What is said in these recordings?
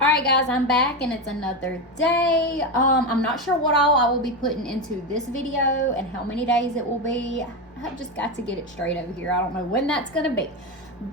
Alright guys, I'm back and it's another day. I'm not sure what all I will be putting into this video and how many days it will be. I've just got to get it straight over here. I don't know when that's going to be.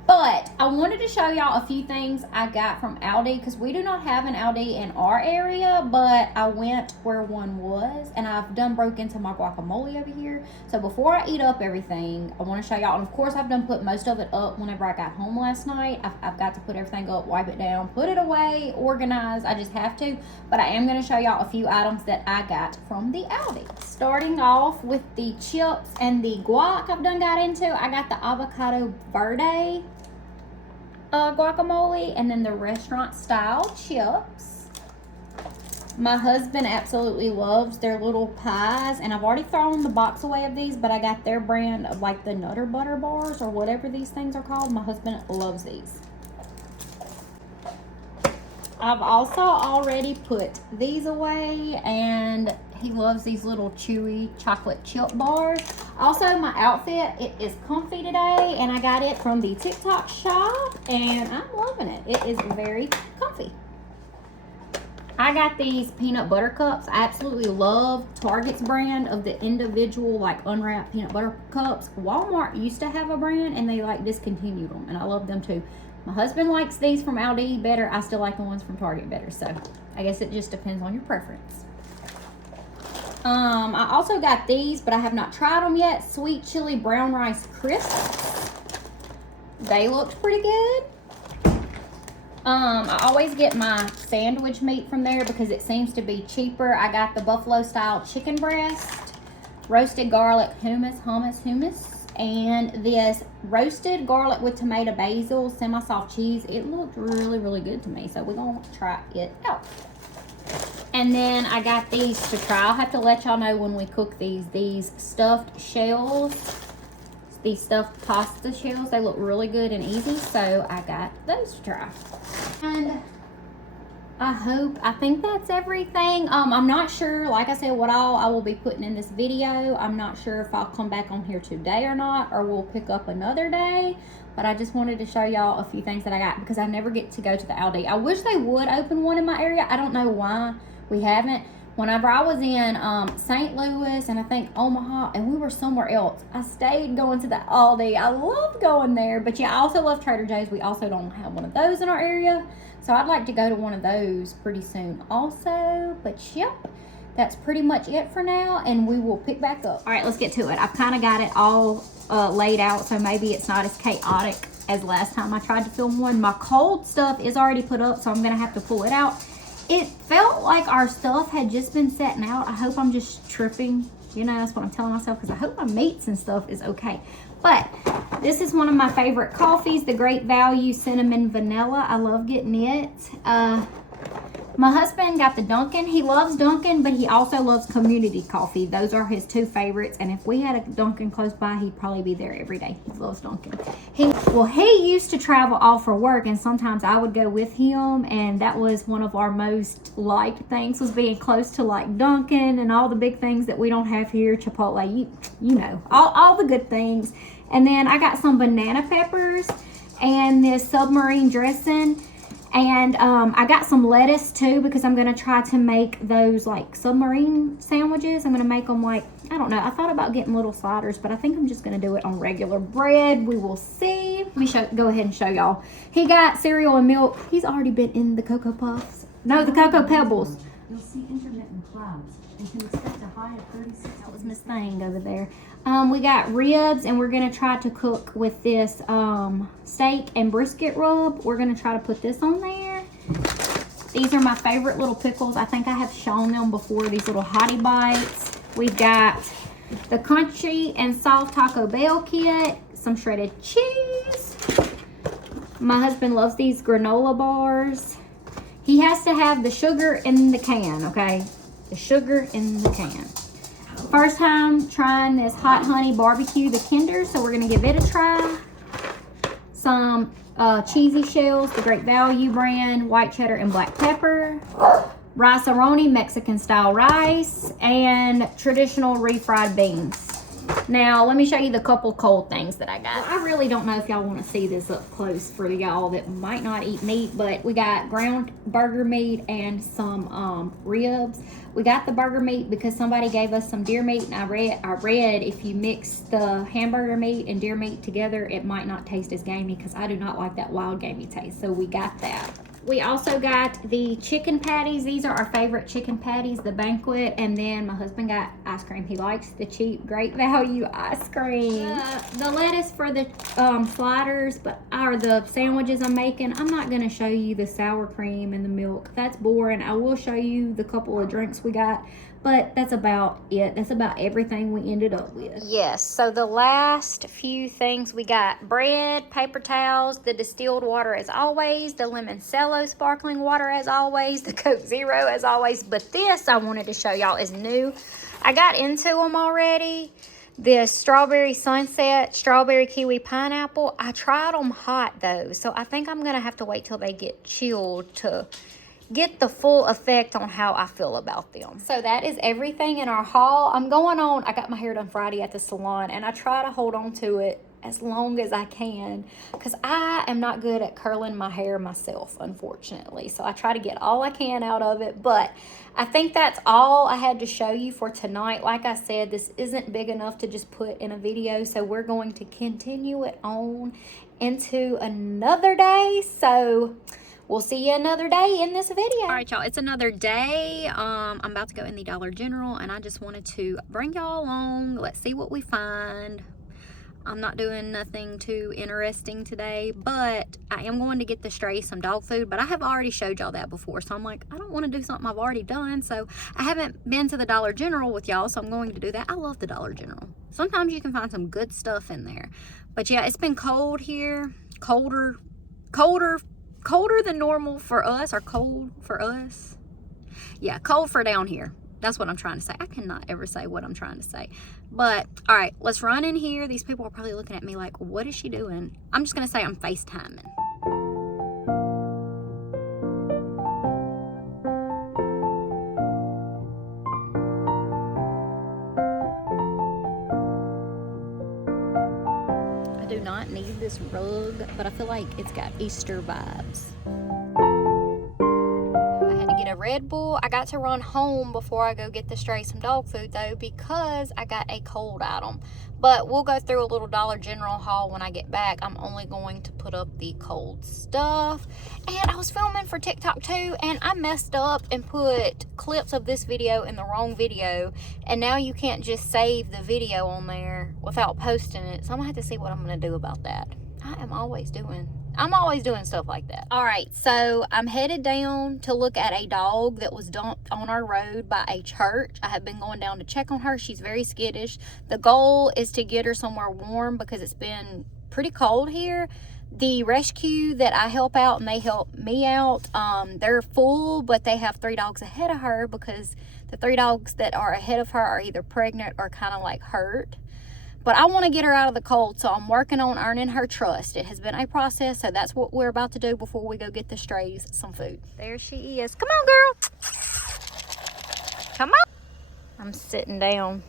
But I wanted to show y'all a few things I got from Aldi because we do not have an Aldi in our area, but I went where one was and I've done broke into my guacamole over here. So before I eat up everything, I want to show y'all, and of course I've done put most of it up whenever I got home last night. I've got to put everything up, wipe it down, put it away, organize. I just have to, but I am going to show y'all a few items that I got from the Aldi. Starting off with the chips and the guac I've done got into. I got the avocado verde guacamole and then the restaurant style chips. My husband absolutely loves their little pies, and I've already thrown the box away of these, but I got their brand of like the Nutter Butter bars or whatever these things are called. My husband loves these. I've also already put these away, and he loves these little chewy chocolate chip bars. Also, my outfit, it is comfy today, and I got it from the TikTok shop, and I'm loving it. It is very comfy. I got these peanut butter cups. I absolutely love Target's brand of the individual like unwrapped peanut butter cups. Walmart used to have a brand, and they like discontinued them, and I love them too. My husband likes these from Aldi better. I still like the ones from Target better, so I guess it just depends on your preference. I also got these, but I have not tried them yet. Sweet chili brown rice crisps. They looked pretty good. I always get my sandwich meat from there because it seems to be cheaper. I got the buffalo style chicken breast, roasted garlic hummus, and this roasted garlic with tomato basil semi-soft cheese. It looked really, really good to me, so we're gonna try it out. And then I got these to try. I'll have to let y'all know when we cook these stuffed shells, these stuffed pasta shells. They look really good and easy, so I got those to try. And I think that's everything. I'm not sure, like I said, what all I will be putting in this video. I'm not sure if I'll come back on here today or not, or we'll pick up another day. But I just wanted to show y'all a few things that I got because I never get to go to the Aldi. I wish they would open one in my area. I don't know why we haven't. Whenever I was in St. Louis and I think Omaha, and we were somewhere else, I stayed going to the Aldi. I love going there. But yeah, I also love Trader Joe's. We also don't have one of those in our area. So I'd like to go to one of those pretty soon also. But yep, that's pretty much it for now, and we will pick back up. All right, let's get to it. I've kind of got it all laid out, so maybe it's not as chaotic as last time I tried to film one. My cold stuff is already put up, so I'm gonna have to pull it out. It felt like our stuff had just been setting out. I hope I'm just tripping. You know, that's what I'm telling myself, because I hope my meats and stuff is okay. But this is one of my favorite coffees, the Great Value Cinnamon Vanilla. I love getting it. My husband got the Dunkin'. He loves Dunkin', but he also loves Community Coffee. Those are his two favorites. And if we had a Dunkin' close by, he'd probably be there every day. He loves Dunkin'. He used to travel all for work, and sometimes I would go with him. And that was one of our most liked things, was being close to like Dunkin' and all the big things that we don't have here. Chipotle, you know, all the good things. And then I got some banana peppers and this submarine dressing. And I got some lettuce too, because I'm going to try to make those like submarine sandwiches. I'm going to make them like, I don't know. I thought about getting little sliders, but I think I'm just going to do it on regular bread. We will see. Let me go ahead and show y'all. He got cereal and milk. He's already been in the Cocoa Puffs. No, the Cocoa Pebbles. You'll see intermittent clouds and can expect a high of 36. That was Miss Thing over there. We got ribs, and we're going to try to cook with this steak and brisket rub. We're going to try to put this on there. These are my favorite little pickles. I think I have shown them before, these little Hottie Bites. We've got the Crunchy and Soft Taco Bell kit, some shredded cheese. My husband loves these granola bars. He has to have the sugar in the can, okay? The sugar in the can. First time trying this hot honey barbecue, the Kinder, so we're gonna give it a try. Some cheesy shells, the Great Value brand, white cheddar and black pepper. Rice-a-roni, Mexican style rice, and traditional refried beans. Now, let me show you the couple cold things that I got. Well, I really don't know if y'all want to see this up close for y'all that might not eat meat, but we got ground burger meat and some ribs. We got the burger meat because somebody gave us some deer meat, and I read if you mix the hamburger meat and deer meat together, it might not taste as gamey, because I do not like that wild gamey taste. So we got that. We also got the chicken patties. These are our favorite chicken patties, the Banquet. And then my husband got ice cream. He likes the cheap, great value ice cream. The lettuce for the sliders, or the sandwiches I'm making. I'm not going to show you the sour cream and the milk. That's boring. I will show you the couple of drinks we got. But that's about it. That's about everything we ended up with. Yes, so the last few things we got: bread, paper towels, the distilled water as always, the Limoncello sparkling water as always, the Coke Zero as always. But this I wanted to show y'all is new. I got into them already. This strawberry sunset, strawberry kiwi pineapple. I tried them hot though, so I think I'm gonna have to wait till they get chilled to get the full effect on how I feel about them. So that is everything in our haul. I got my hair done Friday at the salon, and I try to hold on to it as long as I can, because I am not good at curling my hair myself, unfortunately. So I try to get all I can out of it, but I think that's all I had to show you for tonight. Like I said, this isn't big enough to just put in a video, so we're going to continue it on into another day. So we'll see you another day in this video. All right, y'all, it's another day. I'm about to go in the Dollar General, and I just wanted to bring y'all along. Let's see what we find. I'm not doing nothing too interesting today, but I am going to get the strays some dog food, but I have already showed y'all that before, so I'm like, I don't want to do something I've already done, so I haven't been to the Dollar General with y'all, so I'm going to do that. I love the Dollar General. Sometimes you can find some good stuff in there. But yeah, it's been cold here, colder than normal for us, or cold for us. Yeah, cold for down here. That's what I'm trying to say. I cannot ever say what I'm trying to say. But, all right, let's run in here. These people are probably looking at me like, what is she doing? I'm just going to say I'm FaceTiming. I do not need this rug, but I feel like it's got Easter vibes. Get a Red Bull. I got to run home before I go get the stray some dog food though, because I got a cold item. But we'll go through a little Dollar General haul when I get back. I'm only going to put up the cold stuff. And I was filming for TikTok too, and I messed up and put clips of this video in the wrong video, and now you can't just save the video on there without posting it. So I'm gonna have to see what I'm gonna do about that. I'm always doing stuff like that. All right, so I'm headed down to look at a dog that was dumped on our road by a church. I have been going down to check on her. She's very skittish. The goal is to get her somewhere warm because it's been pretty cold here. The rescue that I help out and they help me out, they're full, but they have 3 dogs ahead of her because the 3 dogs that are ahead of her are either pregnant or kind of like hurt. But I want to get her out of the cold, so I'm working on earning her trust. It has been a process, so that's what we're about to do before we go get the strays some food. There she is. Come on, girl. Come on. I'm sitting down.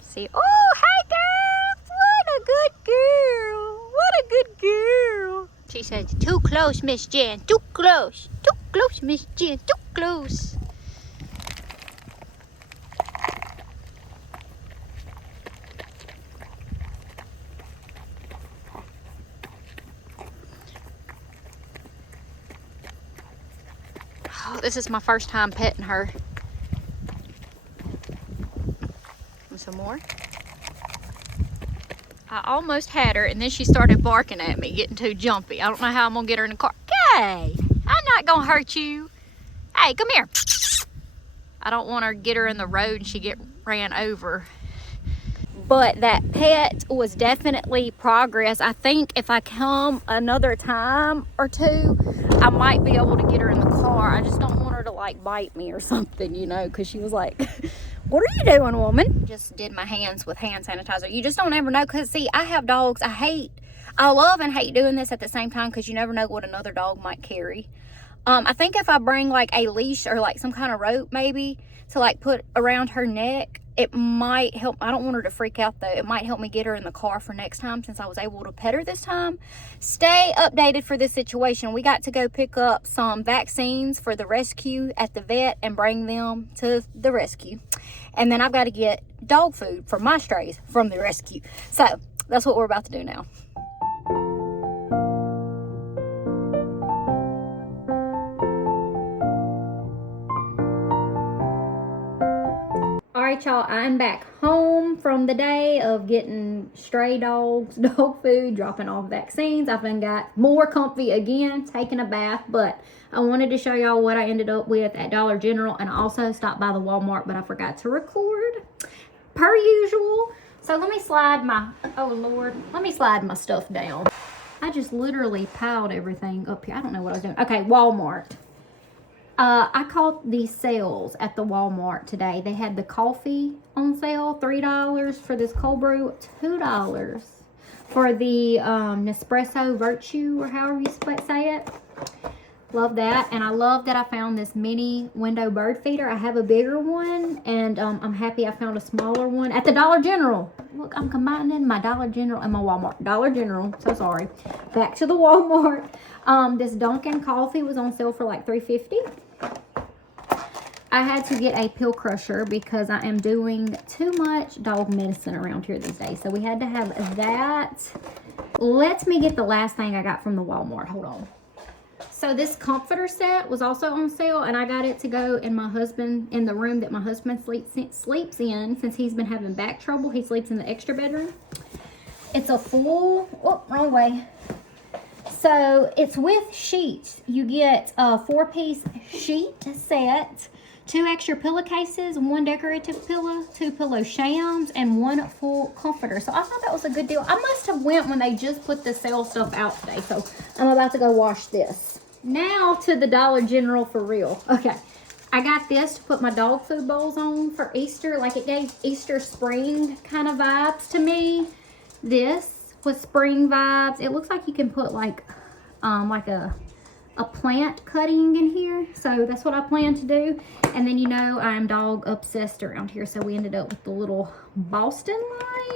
See? Oh, hey, girl. What a good girl. What a good girl. She says, too close, Miss Jen. Too close. Too close, Miss Jen. Too close. This is my first time petting her. And some more. I almost had her, and then she started barking at me, getting too jumpy. I don't know how I'm gonna get her in the car. Hey, I'm not gonna hurt you. Hey, come here. I don't want her to get her in the road and she get ran over. But that pet was definitely progress. I think if I come another time or two, I might be able to get her in the car. I just don't want her to like bite me or something, you know, because she was like, what are you doing, woman? Just did my hands with hand sanitizer. You just don't ever know, because see, I have dogs. I love and hate doing this at the same time, because you never know what another dog might carry. I think if I bring like a leash or like some kind of rope maybe to like put around her neck, It might help. I don't want her to freak out though. It might help me get her in the car for next time since I was able to pet her this time. Stay updated for this situation. We got to go pick up some vaccines for the rescue at the vet and bring them to the rescue. And then I've got to get dog food for my strays from the rescue. So that's what we're about to do now. All right, y'all, I'm back home from the day of getting stray dogs, dog food, dropping off vaccines. I've been got more comfy again, taking a bath, but I wanted to show y'all what I ended up with at Dollar General, and I also stopped by the Walmart, but I forgot to record per usual. So let me slide my, oh Lord, let me slide my stuff down. I just literally piled everything up here. I don't know what I was doing. Okay, Walmart. I caught these sales at the Walmart today. They had the coffee on sale, $3 for this cold brew, $2 for the Nespresso Virtue, or however you say it. Love that. And I love that I found this mini window bird feeder. I have a bigger one, and I'm happy I found a smaller one at the Dollar General. Look, I'm combining my Dollar General and my Walmart. Dollar General, so sorry. Back to the Walmart. This Dunkin' coffee was on sale for like $3.50. I had to get a pill crusher because I am doing too much dog medicine around here these days. So we had to have that. Let me get the last thing I got from the Walmart. Hold on. So this comforter set was also on sale, and I got it to go in the room that my husband sleeps in since he's been having back trouble. He sleeps in the extra bedroom. It's a full, oh, wrong way. So it's with sheets. You get a 4-piece sheet set, 2 extra pillowcases, 1 decorative pillow, 2 pillow shams, and 1 full comforter. So I thought that was a good deal. I must have went when they just put the sale stuff out today. So I'm about to go wash this. Now to the Dollar General for real. Okay. I got this to put my dog food bowls on for Easter. Like, it gave Easter spring kind of vibes to me. This with spring vibes. It looks like you can put like a plant cutting in here, so that's what I plan to do. And then, you know, I'm dog obsessed around here, so we ended up with the little Boston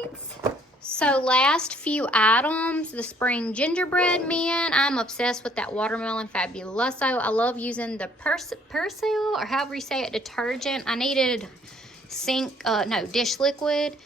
lights. So last few items, the spring gingerbread men. I'm obsessed with that watermelon fabuloso. I love using the Persil, or however you say it, detergent. I needed dish liquid.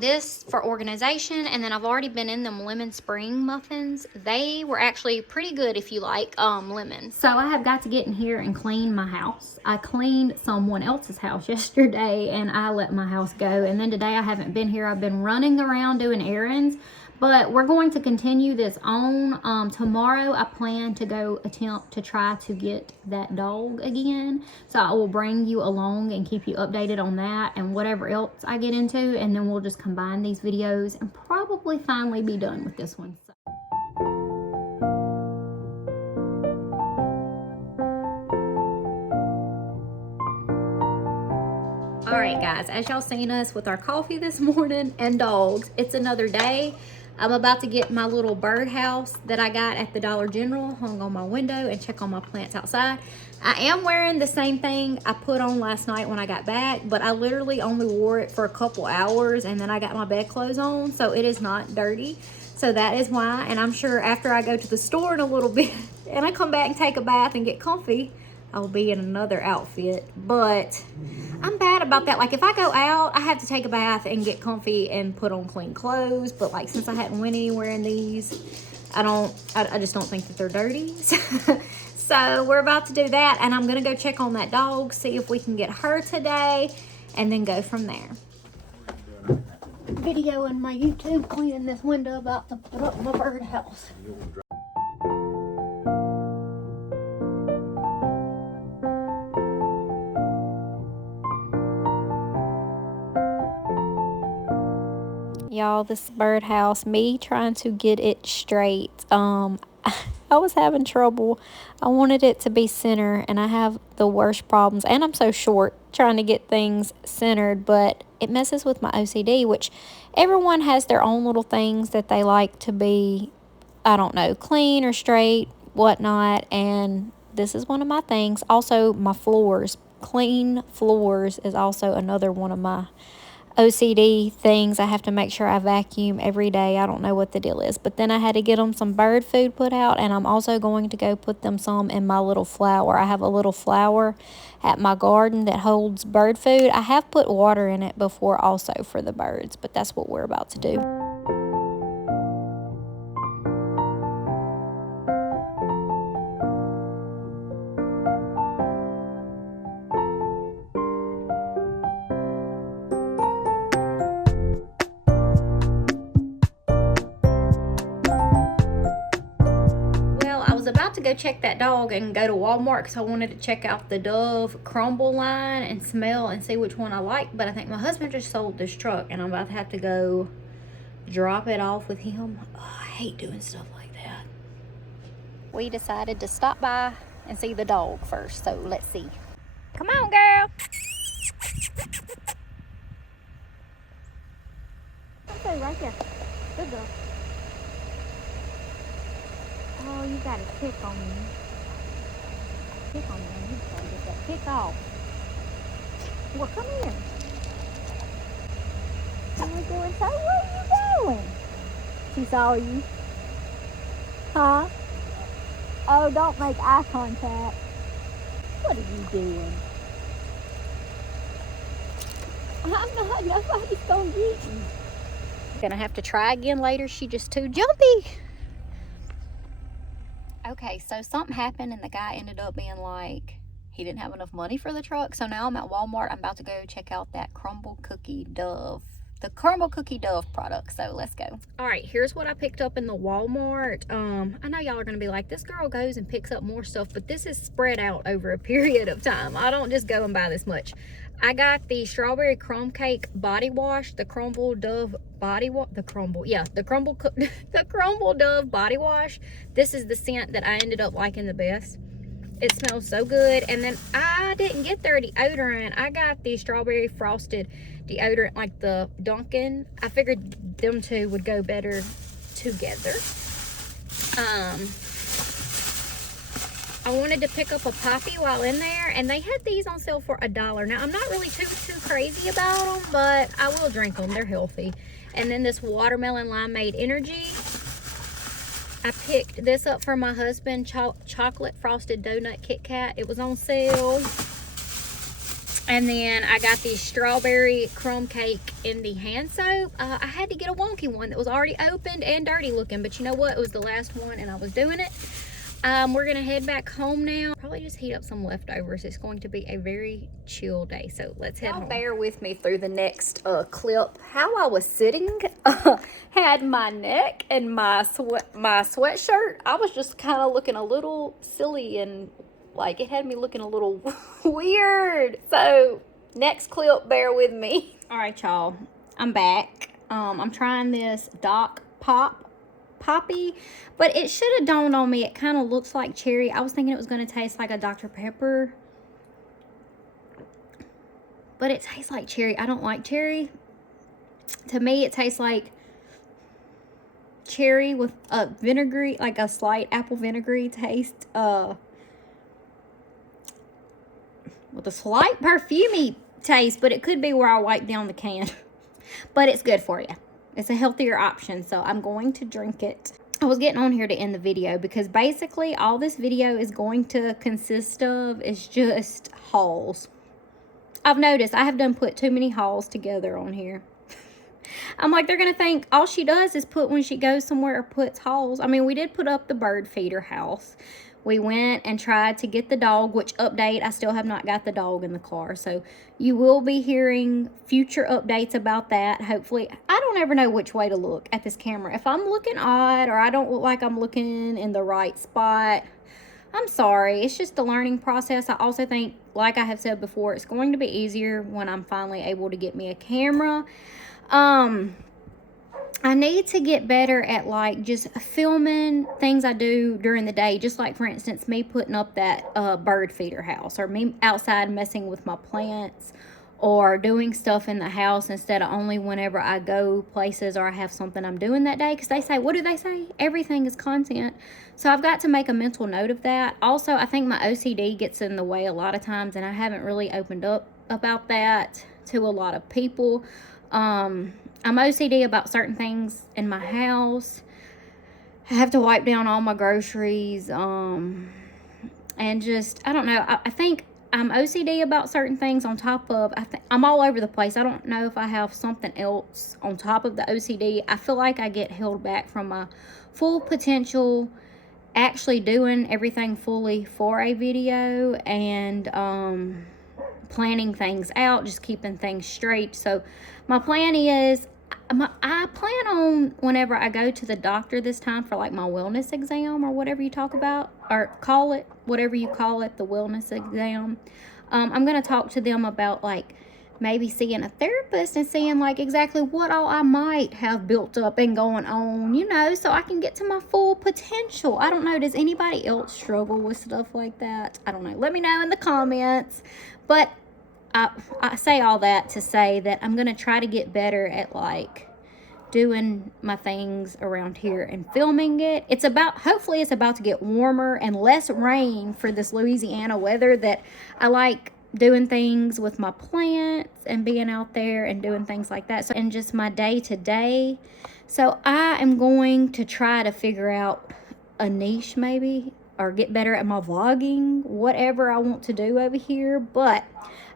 This for organization, and then I've already been in them lemon spring muffins. They were actually pretty good if you like lemon. So I have got to get in here and clean my house. I cleaned someone else's house yesterday, and I let my house go. And then today I haven't been here. I've been running around doing errands. But we're going to continue this on. Tomorrow I plan to go attempt to try to get that dog again. So I will bring you along and keep you updated on that and whatever else I get into. And then we'll just combine these videos and probably finally be done with this one. All right, guys, as y'all seen us with our coffee this morning and dogs, it's another day. I'm about to get my little birdhouse that I got at the Dollar General hung on my window and check on my plants outside. I am wearing the same thing I put on last night when I got back, but I literally only wore it for a couple hours and then I got my bedclothes on, so it is not dirty. So that is why, and I'm sure after I go to the store in a little bit and I come back and take a bath and get comfy, I will be in another outfit. But I'm bad about that. Like, if I go out, I have to take a bath and get comfy and put on clean clothes. But like, since I hadn't went anywhere in these, I just don't think that they're dirty. So we're about to do that, and I'm gonna go check on that dog, see if we can get her today, and then go from there. Video in my YouTube cleaning this window about to put up my birdhouse. Y'all, this birdhouse, me trying to get it straight. I was having trouble. I wanted it to be center, and I have the worst problems, and I'm so short trying to get things centered, but it messes with my OCD, which everyone has their own little things that they like to be, I don't know, clean or straight, whatnot, and this is one of my things. Also, my floors. Clean floors is also another one of my OCD things. I have to make sure I vacuum every day. I don't know what the deal is. But then I had to get them some bird food put out, and I'm also going to go put them some in my little flower. I have a little flower at my garden that holds bird food. I have put water in it before also for the birds, but that's what we're about to do. About to go check that dog and go to Walmart because I wanted to check out the Dove crumble line and smell and see which one I like. But I think my husband just sold this truck and I'm about to have to go drop it off with him. Oh, I hate doing stuff like that. We decided to stop by and see the dog first, so let's see. Come on, girl. Okay, right there. Good girl. Oh, you got a tick on me. Tick on me. You gotta get that tick off. Well, come here. What are you doing? So where are you going? She saw you. Huh? Oh, don't make eye contact. What are you doing? I'm not. Nobody's gonna get you. Gonna have to try again later. She just too jumpy. Okay, so something happened and the guy ended up being like, he didn't have enough money for the truck. So now I'm at Walmart. I'm about to go check out that Crumble Cookie Dove, the Crumble Cookie Dove product. So let's go. All right, here's what I picked up in the Walmart. I know y'all are gonna be like, this girl goes and picks up more stuff, but this is spread out over a period of time. I don't just go and buy this much. I got the strawberry crumb cake body wash, the Crumble Dove body wash, the Crumble Dove body wash. This is the scent that I ended up liking the best. It smells so good. And then I didn't get their deodorant. I got the strawberry frosted deodorant, like the Dunkin'. I figured them two would go better together. I wanted to pick up a poppy while in there, and they had these on sale for $1. Now, I'm not really too crazy about them, but I will drink them. They're healthy. And then this watermelon limeade energy. I picked this up for my husband, chocolate frosted donut Kit Kat. It was on sale. And then I got the strawberry crumb cake in the hand soap. I had to get a wonky one that was already opened and dirty looking, but you know what? It was the last one, and I was doing it. We're gonna head back home now. Probably just heat up some leftovers. It's going to be a very chill day, so let's head home. Bear with me through the next clip. How I was sitting, had my neck and my sweatshirt. I was just kind of looking a little silly, and like it had me looking a little weird. So next clip, bear with me. All right, y'all, I'm back. I'm trying this Doc Poppy, but it should have dawned on me, it kind of looks like cherry. I was thinking it was going to taste like a Dr. Pepper, but it tastes like cherry. I don't like cherry. To me, it tastes like cherry with a vinegary, like a slight apple vinegary taste, with a slight perfumey taste, but it could be where I wipe down the can. But it's good for you. It's a healthier option, so I'm going to drink it. I was getting on here to end the video because basically all this video is going to consist of is just hauls. I've noticed I have done put too many hauls together on here. I'm like, they're going to think all she does is put when she goes somewhere or puts hauls. I mean, we did put up the bird feeder house. We went and tried to get the dog, which update, I still have not got the dog in the car. So you will be hearing future updates about that. Hopefully, I don't ever know which way to look at this camera. If I'm looking odd or I don't look like I'm looking in the right spot, I'm sorry. It's just a learning process. I also think, like I have said before, it's going to be easier when I'm finally able to get me a camera. I need to get better at like just filming things I do during the day. Just like, for instance, me putting up that bird feeder house, or me outside messing with my plants, or doing stuff in the house instead of only whenever I go places or I have something I'm doing that day. Because they say, what do they say? Everything is content. So I've got to make a mental note of that. Also, I think my OCD gets in the way a lot of times, and I haven't really opened up about that to a lot of people. I'm OCD about certain things in my house. I have to wipe down all my groceries, and just, I don't know. I think I'm OCD about certain things on top of, I'm all over the place. I don't know if I have something else on top of the OCD. I feel like I get held back from my full potential, actually doing everything fully for a video, and planning things out, just keeping things straight. So my plan is, I plan on, whenever I go to the doctor this time for like my wellness exam or whatever you talk about, or call it, whatever you call it, the wellness exam, I'm going to talk to them about like maybe seeing a therapist and seeing like exactly what all I might have built up and going on, you know, so I can get to my full potential. I don't know. Does anybody else struggle with stuff like that? I don't know. Let me know in the comments. But I say all that to say that I'm going to try to get better at like doing my things around here and filming it. It's about, hopefully it's about to get warmer and less rain for this Louisiana weather, that I like doing things with my plants and being out there and doing things like that. So, and just my day to day. So I am going to try to figure out a niche maybe, or get better at my vlogging, whatever I want to do over here. But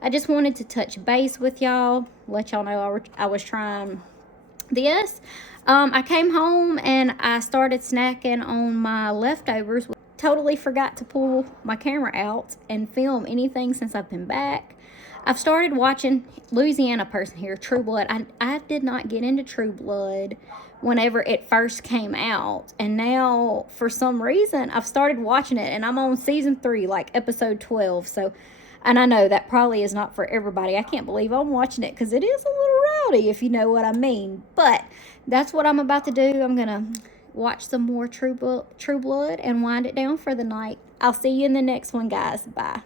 I just wanted to touch base with y'all, let y'all know I was trying this. I came home and I started snacking on my leftovers. Totally forgot to pull my camera out and film anything since I've been back. I've started watching, Louisiana person here, True Blood. I did not get into True Blood whenever it first came out, and now for some reason I've started watching it, and I'm on season 3, like episode 12. So, and I know that probably is not for everybody. I can't believe I'm watching it because it is a little rowdy, if you know what I mean. But that's what I'm about to do. I'm gonna watch some more True Blood and wind it down for the night. I'll see you in the next one, guys. Bye.